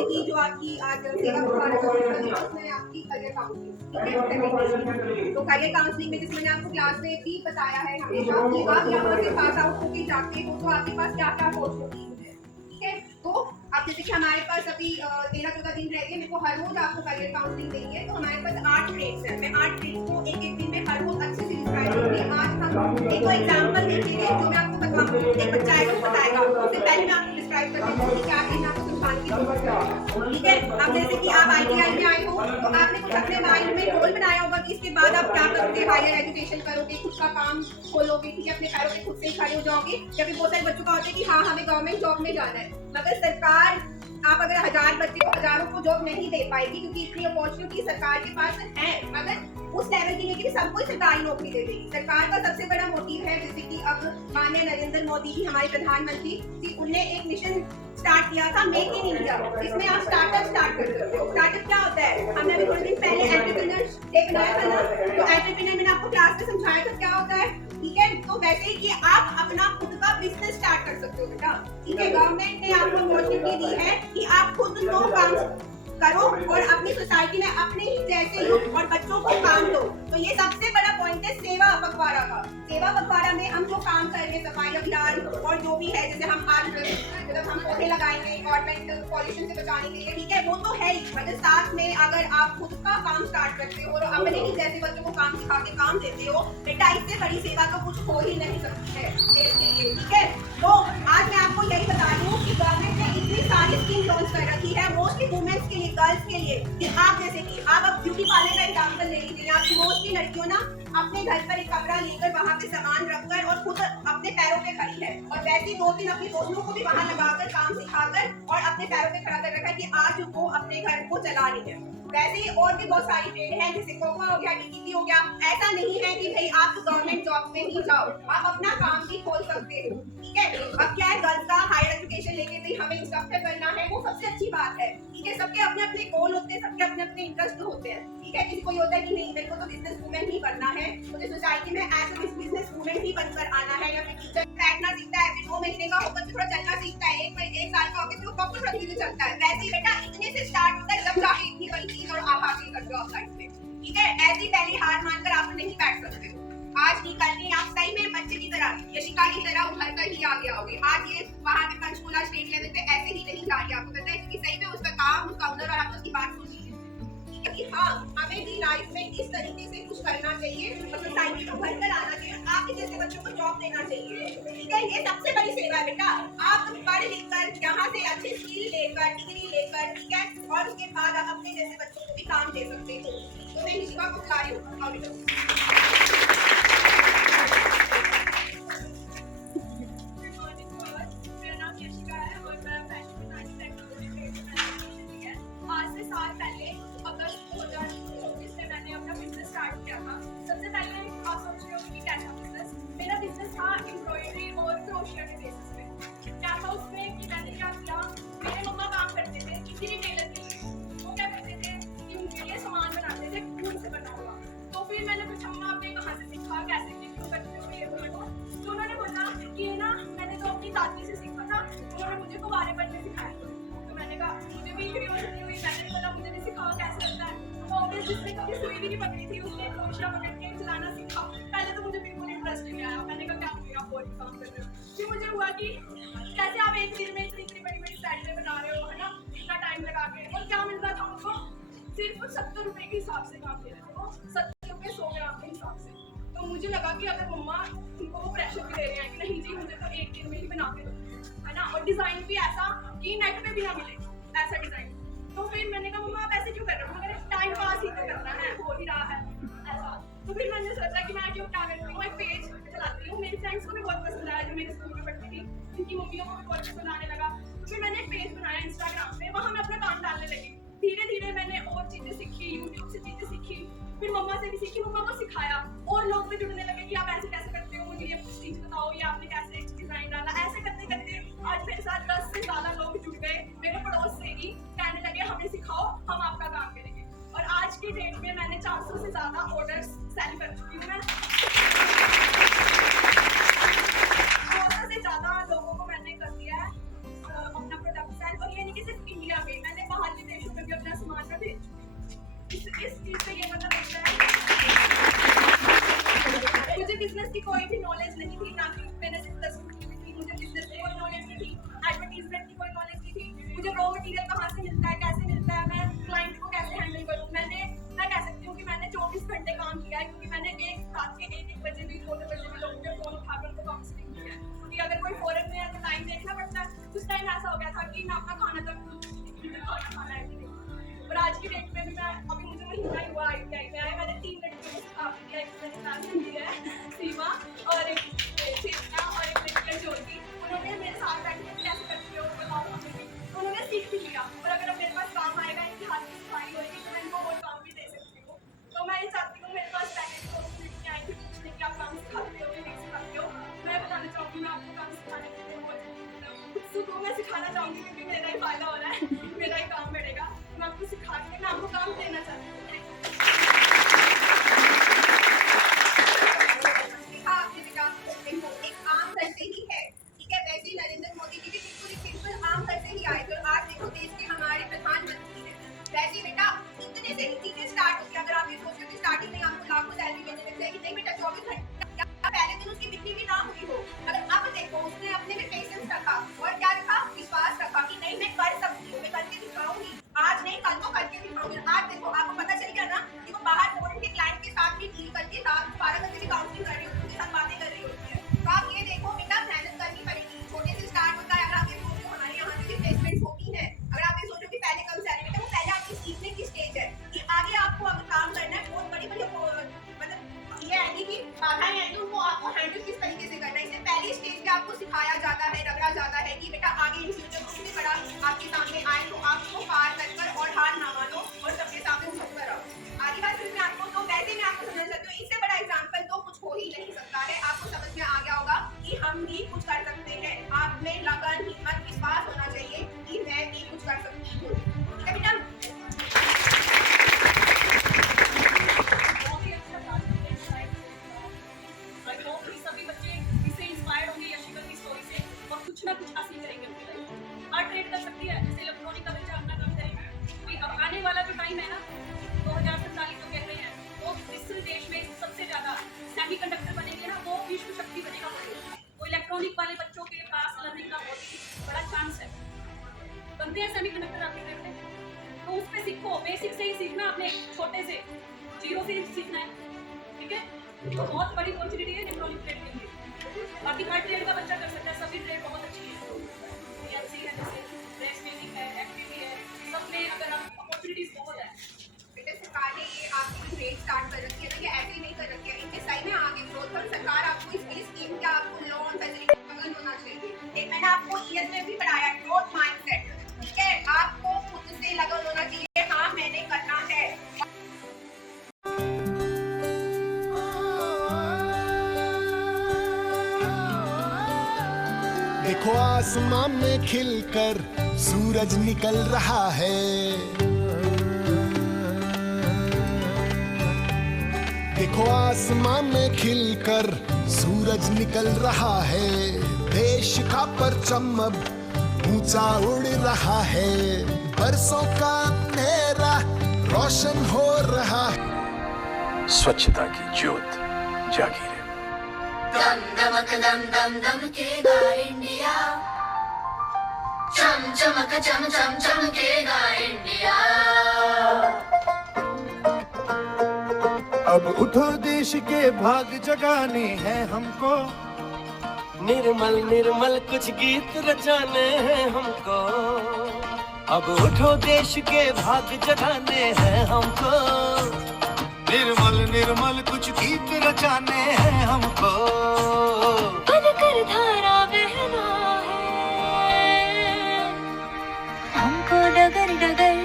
जैसे कि जो आपकी आज सेवा उसमें आपकी करियर काउंसलिंग, तो करियर काउंसलिंग में जैसे मैंने आपको क्लास में भी बताया है हमेशा कि आप यहाँ से पास आउट होके जाते हो तो आपके पास क्या क्या अपॉर्चुनिटीज है, ठीक है। तो अब जैसे कि हमारे पास अभी 13-14 दिन रह गए, मेरे को हर रोज आपको करियर काउंसलिंग देंगे, तो हमारे पास 8 ट्रेड्स हैं। मैं 8 ट्रेड्स को एक एक दिन में हर रोज अच्छे से डिस्क्राइब करूंगी। आज हम एक एग्जांपल देखेंगे जो मैं आपको बताऊंगी, एक बच्चा आएगा वो बताएगा, उससे पहले मैं आपको डिस्क्राइब कर देती हूँ कि क्या है, आपको समझाने की जरूरत है, ठीक है। अब जैसे कि आप ITI में आए हो तो आपने कुछ अपने माइंड में गोल बनाया होगा कि इसके बाद आप क्या करोगे, हायर एजुकेशन करोगे, खुद का काम खोलोगे, ठीक है, अपने पैरों पे खुद से खड़े हो जाओगे। या फिर बहुत सारे बच्चों का होता है कि हाँ हमें गवर्नमेंट जॉब में जाना है, मगर सरकार आप अगर 1000 बच्चे को हजारों को जॉब नहीं दे पाएगी, क्योंकि इतनी अपॉर्चुनिटी सरकार के पास है, मगर उस लेवल की नहीं कि सबको सरकारी नौकरी दे देगी। सरकार का सबसे बड़ा मोटिव है, जैसे कि अब माननीय नरेंद्र मोदी जी हमारे प्रधानमंत्री जी, उन्होंने एक मिशन स्टार्ट किया था, मेक इन इंडिया। इसमें आप स्टार्टअप स्टार्ट कर सकते हो। स्टार्टअप क्या होता है, हमने अभी कुछ दिन पहले एंटरप्रेन्योर डे बनाया था ना, तो एंटरप्रेन्योर मैंने आपको क्लास में समझाया था क्या होता है, ठीक है। तो वैसे ही कि आप अपना खुद का बिजनेस स्टार्ट कर सकते हो बेटा, ठीक है। गवर्नमेंट ने आपको अपॉर्चुनिटी दी है कि आप खुद 9 काम करो और अपनी सोसाइटी में अपने ही जैसे ही और बच्चों को काम दो। तो ये सबसे बड़ा पॉइंट है सेवा पखवाड़ा का। सेवा पखवाड़ा में हम जो काम कर रहे हैं, सफाई अभियान और जो भी है, जैसे हम आज मतलब हम पौधे लगाएंगे गवर्नमेंट पॉल्यूशन से बचाने के लिए, ठीक है, वो तो है ही, मतलब साथ में अगर आप खुद का काम स्टार्ट करते हो और अपने ही जैसे बच्चों को काम सिखा के काम देते हो, बेटा इससे बड़ी सेवा तो कुछ हो ही नहीं सकती है देश के लिए, ठीक है। तो आज मैं आपको यही बता रही हूँ कि गवर्नमेंट ने इतनी सारी स्कीम लॉन्च कर रखी है, मोस्टली वुमेन्स के लिए, गर्ल्स के लिए, कि आप जैसे कि आप अब ब्यूटी पार्लर का एग्जांपल ले लीजिए। आप मोस्टली लड़कियों ना अपने घर पर एक कमरा लेकर वहाँ पे सामान रखकर और खुद अपने पैरों पे खड़ी है, और वैसे 2-3 अपनी दोस्तों को भी वहाँ लगाकर काम सिखाकर और अपने पैरों पे खड़ा कर रखा है कि आज वो अपने घर को चला रही है। वैसे ही और भी बहुत सारी ट्रेड है, जैसे कोका हो गया, DTP हो गया। ऐसा नहीं है कि भाई आप गवर्नमेंट जॉब में ही जाओ, आप अपना काम भी खोल सकते हो, ठीक है। अब क्या है, गर्ल्स का हायर एजुकेशन लेके भाई हमें इंस्ट्रक्टर करना है, वो सबसे अच्छी बात है, ठीक है। सबके अपने अपने गोल होते हैं, सबके अपने अपने इंटरेस्ट होते हैं, ठीक है। किसी को ये होता है कि नहीं मेरे को तो बिजनेस वुमेन ही बनना है, मुझे सोसाइटी में एज ए बिजनेस वुमेन ही बनकर आना है, या फिर टीचर बैठना सीखता है, फिर 2 महीने का होकर थोड़ा चलना सीखता है, 1 साल का होकर फिर प्रॉपर प्रैक्टिस चलता है। वैसे ही बेटा इतने से स्टार्ट होता है, जब जाके इतनी बड़ी चीज और आप हासिल करते हो आउटसाइड से, ठीक है। ऐसी पहली हार मानकर आप नहीं बैठ सकते हो। आज नहीं कल नहीं, आप सही में बच्चे की तरह, यशिका की तरह उभर कर ही आगे आओगे। आज ये वहाँ पे पंचकूला स्टेट लेवल पे ऐसे ही नहीं जा रही, आपको पता है, क्योंकि सही में उसका काम, उसका हुनर और आपने उसकी बात सुनी है कि हाँ हमें भी लाइफ में इस तरीके से कुछ करना चाहिए और सोसाइटी को उभर कर आना चाहिए, आपके जैसे बच्चों को जॉब देना चाहिए, ठीक है। ये सबसे बड़ी सेवा है बेटा। आप पढ़ लिख कर यहाँ से अच्छी स्किल लेकर, डिग्री लेकर, ठीक है, और उसके बाद आप अपने जैसे बच्चों को भी काम दे सकते हो। तो मैं यशिका को बुला रही हूँ। आज से साल पहले अगस्त 2024 में मैंने अपना बिजनेस स्टार्ट किया था। सबसे पहले आप सोच रहे हो कि कैसा बिजनेस, मेरा बिजनेस था एम्ब्रॉयडरी और क्रोशिया के बेसिस पे। क्या था उसमें कि मैंने क्या किया, मेरे मम्मा काम करते थे किसी भी टेलर के लिए, वो क्या करते थे कि उनके लिए सामान बनाते थे ऊन से बना हुआ। तो फिर मैंने पूछा मम्मा आपने कहाँ से सीखा, कैसे क्यों करते हो ये वो, तो उन्होंने बोला कि ना मैंने तो अपनी दादी से सीखा था, उन्होंने मुझे कुंवारे बनने सिखाया। तो मैंने कहा मुझे भी क्यूरियोसिटी हुई, मैंने बोला मुझे भी सिखाओ कैसे होता है। तो ऑब्वियसली जिसने कभी सुई भी नहीं पकड़ी थी उसने क्रोशिया पकड़ के चलाना सीखा। पहले तो मुझे बिल्कुल इंटरेस्ट नहीं आया, मैंने कहा क्या मुझे आप बोरिंग काम कर रहे हो। फिर मुझे हुआ कि कैसे आप एक दिन में इतनी बड़ी बड़ी साइडें बना रहे हो, है ना, इतना टाइम लगा के, और क्या मिल रहा था उनको, सिर्फ 70 रुपए के हिसाब से काम दे रहे थे वो, 70 रुपए 100 ग्राम के हिसाब से। तो मुझे लगा कि अगर मम्मा उनको वो प्रेशर भी दे रहे हैं कि नहीं जी मुझे तो एक दिन में ही बना के दो, है ना, और डिजाइन भी ऐसा कि नेट पे भी ना मिले ऐसा डिजाइन। तो फिर मैंने कहा मम्मा आप ऐसे क्यों कर रहे हो, मगर टाइम पास ही तो करना है, हो ही रहा है ऐसा। तो फिर मैंने सोचा कि मैं क्यों क्या करती हूँ, एक पेज चलाती हूँ, मेरी फ्रेंड्स को भी बहुत पसंद आया जो मेरे स्कूल में पढ़ती थी, उनकी मम्मियों को भी बहुत पसंद आने लगा। तो फिर मैंने एक पेज बनाया इंस्टाग्राम पे, वहाँ मैं अपना काम डालने लगी। धीरे धीरे मैंने और चीजें सीखी, यूट्यूब से चीजें सीखी, फिर मम्मा से भी सीखी, मम्मा को सिखाया, और लोग भी जुड़ने लगे कि आप ऐसे कैसे करते हो, मुझे ये चीज बताओ, ये आपने कैसे डिजाइन डाला। ऐसे करते करते आज मेरे साथ 10 से ज्यादा लोग जुड़ गए, मेरे पड़ोस से ही कहने लगे हमें सिखाओ, हम आपका काम करेंगे। और आज की डेट में मैंने 400 से ज्यादा ऑर्डर्स सेल कर चुकी हूँ। मैं 400 से ज्यादा लोगों को मैंने कर दिया है अपना प्रोडक्ट सेल, और ये नहीं कि सिर्फ इंडिया में, मैंने भी नॉलेज नहीं थी, ना कि मैंने सिर्फ 10 की थी, मुझे बिजनेस की कोई नॉलेज नहीं थी, एडवर्टीजमेंट की कोई नॉलेज नहीं थी, मुझे रॉ मटेरियल कहाँ से मिलता है, कैसे मिलता है, मैं क्लाइंट को कैसे हैंडल करूँ। मैं कह सकती हूँ कि मैंने 24 घंटे काम किया है, क्योंकि मैंने एक रात के 1-1 बजे भी 2-2 बजे भी लोगों के फोन उठाकर उनको काउंसलिंग किया है, क्योंकि अगर कोई फॉरेन में है तो टाइम देखना पड़ता है। उस टाइम ऐसा हो गया था कि मैं अपना खाना तक खाना है कि नहीं। और आज की डेट में भी मैं अभी मुझे महीना ही हुआ ITI में आए, मैंने 3 लड़कियों को सिखा दिया, एक मैंने क्लास में दी है सीमा और एक चेतना और एक लड़की है ज्योति। उन्होंने मेरे साथ बैठ के कैसे करती हो बताओ हमें, उन्होंने सीख भी लिया। और अगर अब मेरे पास काम आएगा, इनकी हाथ की सफाई होगी तो मैं इनको और काम भी दे सकती हूँ। तो मैं ये चाहती हूँ, मेरे पास पहले तो लड़कियाँ आई थी पूछने कि आप काम सिखाते हो कि नहीं सिखाते हो। मैं बताना चाहूँगी मैं आपको काम सिखाने के लिए बहुत उत्सुक हूँ। मैं सिखाना चाहूँगी क्योंकि मेरा ही फायदा हो रहा है, मेरा ही काम बढ़ेगा। मैं आपको सिखा के मैं आपको काम देना चाहती हूँ। देखा आपने बेटा, देखो एक आम घर से ही है, ठीक है। वैसे ही नरेंद्र मोदी जी भी बिल्कुल एक सिंपल आम घर से ही आए थे, और आज देखो देश के हमारे प्रधानमंत्री हैं। वैसे ही बेटा इतने से ही चीजें स्टार्ट होती है। अगर आप ये सोचो कि स्टार्टिंग में आपको लाखों सैलरी मिलने लग जाएगी, नहीं बेटा 24 घंटे पहले दिन उसकी बिक्री भी ना हुई हो, अगर अब देखो उसने अपने में पेशेंस रखा और क्या रखा, विश्वास रखा कि नहीं मैं कर सकती हूँ, मैं करके दिखाऊंगी, आज नहीं कल तो करके दिखाऊंगी। आज देखो आपको पता चल गया ना कि वो बाहर फॉरेन के क्लाइंट के साथ भी डील करके 12 घंटे भी काउंसलिंग कर रही होती है, उनके साथ बातें कर रही होती है। तो आप ये देखो बेटा मेहनत करनी पड़ेगी, छोटे से स्टार्ट होता है। अगर आप ये सोचो हमारे यहाँ से भी प्लेसमेंट्स होती है, अगर आप ये सोचो कि पहले कम सैलरी, बेटा वो पहले आपकी सीखने की स्टेज है कि आगे आपको अगर काम करना है, बहुत बड़ी बड़ी मतलब ये आएगी कि बाधाएं आएंगी, उनको आपको हैंडल किस तरीके से करना है। इससे पहली स्टेज पे आपको सिखाया जाता है, रगड़ा जाता है कि बेटा आगे इन फ्यूचर कुछ भी बड़ा आपके सामने आए तो आपको पार कर और हार ना मानो और सबके सामने झुककर आओ। आगे बात फिर मैं आपको तो वैसे मैं आपको समझना चाहती हूँ, इससे बड़ा एग्जाम्पल तो कुछ हो ही नहीं सकता है। आपको समझ में आ गया होगा कि हम भी कुछ कर सकते हैं। आप में लगन, हिम्मत, विश्वास होना चाहिए कि मैं भी कुछ कर सकती हूँ, ठीक है बेटा। कुछ ना कुछ हासिल करेंगे अपनी लाइफ। आर्ट ट्रेड कर सकती है, जैसे इलेक्ट्रॉनिक का बच्चा अपना काम करेगा। अभी अब आने वाला जो टाइम है ना 2047 जो कह रहे हैं, वो जिस देश में सबसे ज्यादा सेमीकंडक्टर बनेंगे ना, वो विश्व शक्ति बनेगा। वो इलेक्ट्रॉनिक वाले बच्चों के पास लर्निंग का बहुत ही बड़ा चांस है। बनते हैं सेमीकंडक्टर आपके घर में, तो उस पर सीखो, बेसिक से ही सीखना, अपने छोटे से 0 से सीखना है, ठीक है। तो बहुत बड़ी अपॉर्चुनिटी है इलेक्ट्रॉनिक ट्रेड के लिए। बाकी हर ट्रेड का बच्चा कर सकता है, सभी ट्रेड बहुत अच्छी है। PLC है, जैसे ड्रेस मेकिंग है, एक्टिविटी है, सब में अगर आप अपॉर्चुनिटीज बहुत है। बेटा सरकार ने ये आपकी ट्रेड स्टार्ट कर रखी है ना, ये ऐसे ही नहीं कर रखी है, इनके सही में आगे ग्रोथ पर सरकार आपको इसकी स्कीम का आपको लोन फैसिलिटी होना चाहिए। एक मैंने आपको ES में भी पढ़ाया ग्रोथ माइंडसेट, ठीक है। आपको खुद से लगन होना चाहिए, हाँ मैंने करना है। देखो आसमान में खिलकर सूरज निकल रहा है, देखो आसमान में खिलकर सूरज निकल रहा है। देश का परचम अब ऊंचा उड़ रहा है, बरसों का अंधेरा रोशन हो रहा है। स्वच्छता की ज्योत जागी रहे। दम दमक दम दम दमकेगा इंडिया, चम चमक चम चम चमकेगा इंडिया। अब उठो देश के भाग जगाने हैं हमको, निर्मल निर्मल कुछ गीत रचाने हैं हमको। अब उठो देश के भाग जगाने हैं हमको, निर्मल निर्मल कुछ गीत रचाने हैं हमको। बनकर धारा बहना है हमको डगर डगर,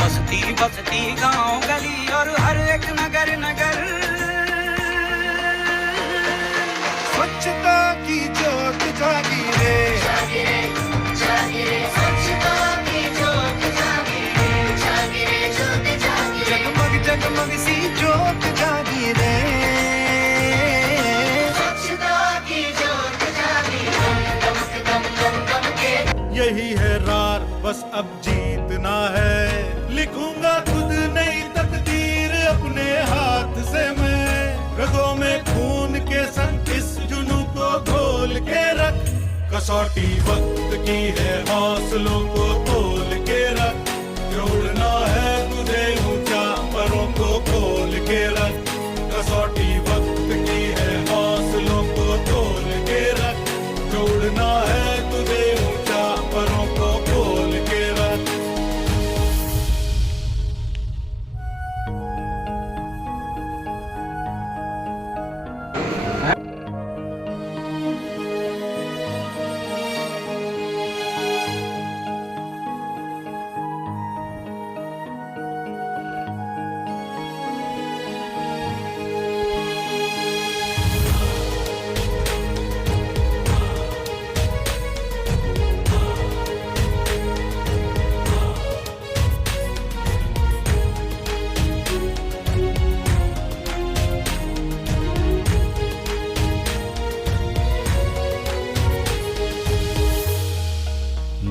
बस्ती बस्ती गांव गली और हर एक नगर नगर। स्वच्छता की ज्योत जागी रे, जागी रे जागी रे, स्वच्छता की ज्योत जागी रे, जागी रे ज्योत जागी रे, जगमग जगमग सी ज्योत जागी रे। स्वच्छता की ज्योत जागी रे, दमक दम दम दमके। यही है रार, बस अब जीतना है। लिखूंगा खुद नई तकदीर अपने हाथ से मैं, रगों में खून के संग कसौटी वक्त की है, हौसलों को तोल के रख, जोड़ना है तुझे ऊंचा, परों को खोल के रख। कसौटी वक्त की है, हौसलों को तोल के रख, जोड़ना है तुझे ऊंचा, परों को खोल के रख।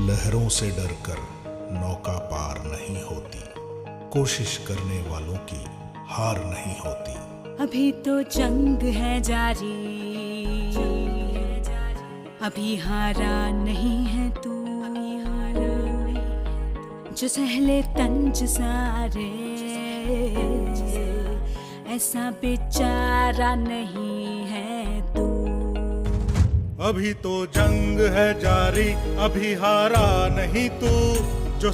लहरों से डरकर नौका पार नहीं होती, कोशिश करने वालों की हार नहीं होती। अभी तो जंग है जारी, अभी हारा नहीं है तू, जो सहले तंज सारे, ऐसा बेचारा नहीं है तू। अभी तो जंग है जारी, अभी हारा नहीं तू, जो